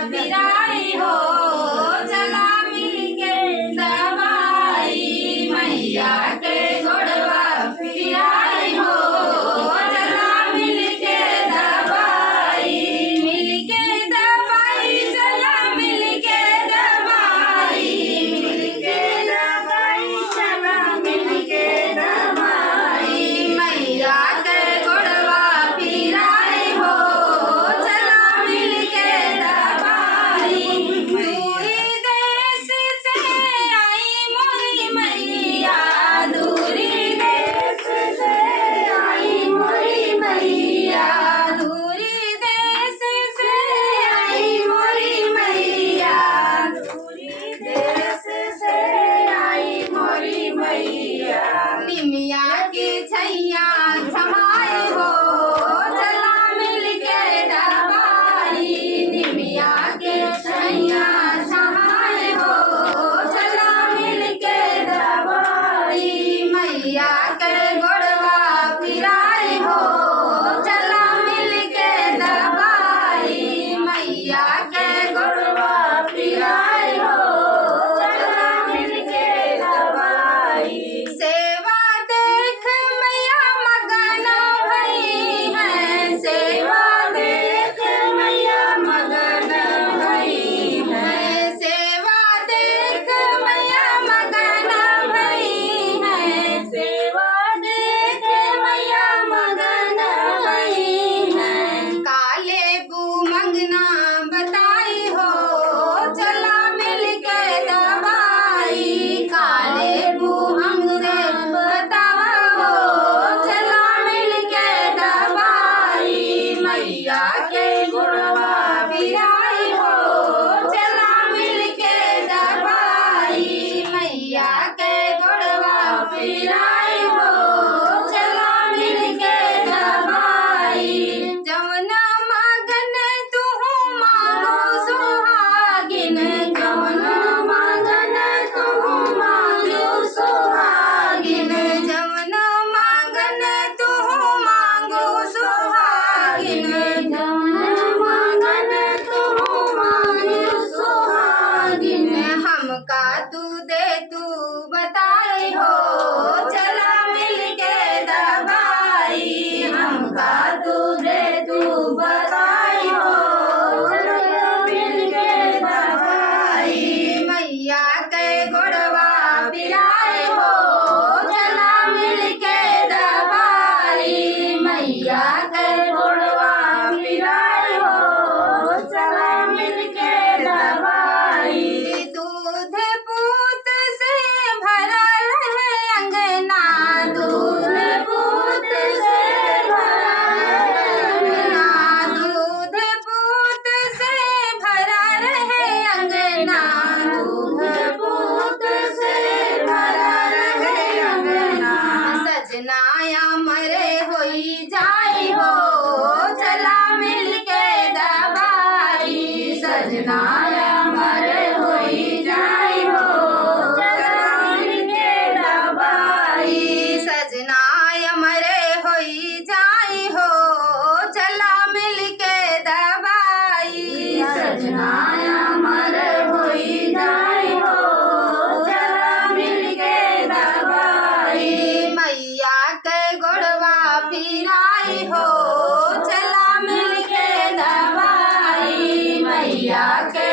पिराई हो चला मिलके दबाई मैया के गोड़वा पिराई हो चला मिलके दबाई मिलके दबाई चला मिलके दबाई मिलके दबाई चला मिलके दबाई मैया के गोड़वा पिराई हो चला मिलके दबाई दूरी देश से आई मोरी मैया दूरी देश से आई मोरी मैया दूरी देश से आई मोरी मैया दूरी देश से आई मोरी मैया निमिया की छैया छमाए हो चला मिलके दबाई निमिया के छैया छमाए हो चला मिलके दबाई मैया के गोड़वा पिराई हो चला मिलके दबाई मैया के गोड़वा पिराई हो चला मिलके दबाई सेवा देख मैया मगन भई है सेवा देख मैया मगन भई है सेवा देख मैया मगन भई है सेवा देख मैया मगन भई है काले बू मंगना बताई हो चला मिलके दबाई काले बू हमसे बतावा हो चला मिलके दबाई मैया के गुड़वा पिराई हो चला मिलके दबाई मैया के गुड़वा पिराई हो चला मिलके दबाई जवना मगन तू मांगो सुहागिन जवना मगन तू मांगो सुहागिन जवना मगन तू मांगो सुहागिन जवना मगन तू मांगो सुहागिन हमका तू दे तू बताई हो चला मिलके दबाई हमका तू दे तू बताई हो चला मिलके दबाई मैया के गोड़वा पिराई हो चला मिलके दबाई मैया के गोड़वा पिराई हो चला मिलके दबाई दूध पूत से भरा रहे अंगना दूध पूत से भरा रहे अंगना दूध पूत से भरा रहे अंगना दूध पूत से भरा रहे अंगना सजनाया मरे होई जाई हो चला मिलके दबाई सजनाया मरे होई जाई हो चला मिलके दबाई सजनाया मरे होई जाई हो चला मिलके दबाई सजनाया मरे होई जाई हो चला मिलके दबाई मैया के गोड़वा पिराई हो चला मिलके दबाई मैया के